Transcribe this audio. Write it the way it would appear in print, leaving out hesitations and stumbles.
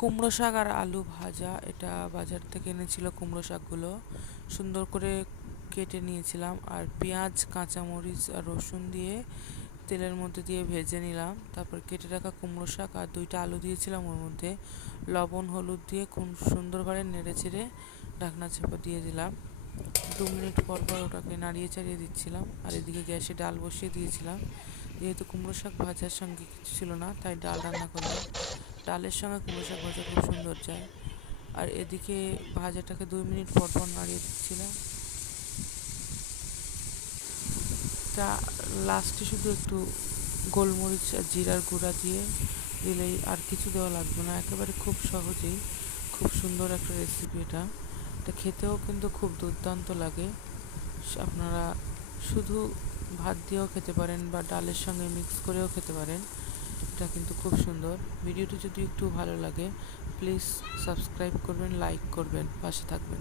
কুমড়ো শাক আর আলু ভাজা। এটা বাজার থেকে এনেছিল কুমড়ো শাকগুলো, সুন্দর করে কেটে নিয়েছিলাম আর পেঁয়াজ কাঁচামরিচ আর রসুন দিয়ে তেলের মধ্যে দিয়ে ভেজে নিলাম। তারপর কেটে রাখা কুমড়ো শাক আর 2টা আলু দিয়েছিলাম ওর মধ্যে, লবণ হলুদ দিয়ে খুব সুন্দরভাবে নেড়ে চেড়ে ঢাকনা চাপা দিয়ে দিলাম। 2 মিনিট পর পর ওটাকে নাড়িয়ে চাড়িয়ে দিচ্ছিলাম আর এদিকে গ্যাসে ডাল বসিয়ে দিয়েছিলাম। যেহেতু কুমড়ো শাক ভাজার সঙ্গে কিছু ছিল না তাই ডাল রান্না করলাম। ডালের সঙ্গে কুমড়ো শাক ভাজা খুব সুন্দর যায়। আর এদিকে ভাজাটাকে 2 মিনিট পর পর নাড়িয়ে দিচ্ছিলাম। তা লাস্টে শুধু একটু গোলমরিচ আর জিরার গুঁড়া দিয়ে দিলেই, আর কিছু দেওয়া লাগবে না। একেবারে খুব সহজেই খুব সুন্দর একটা রেসিপি এটা। এটা খেতেও কিন্তু খুব দুর্দান্ত লাগে। আপনারা শুধু ভাত দিয়েও খেতে পারেন বা ডালের সঙ্গে মিক্স করেও খেতে পারেন। এটা কিন্তু খুব সুন্দর। ভিডিওটি যদি একটু ভালো লাগে প্লিজ সাবস্ক্রাইব করবেন, লাইক করবেন, পাশে থাকবেন।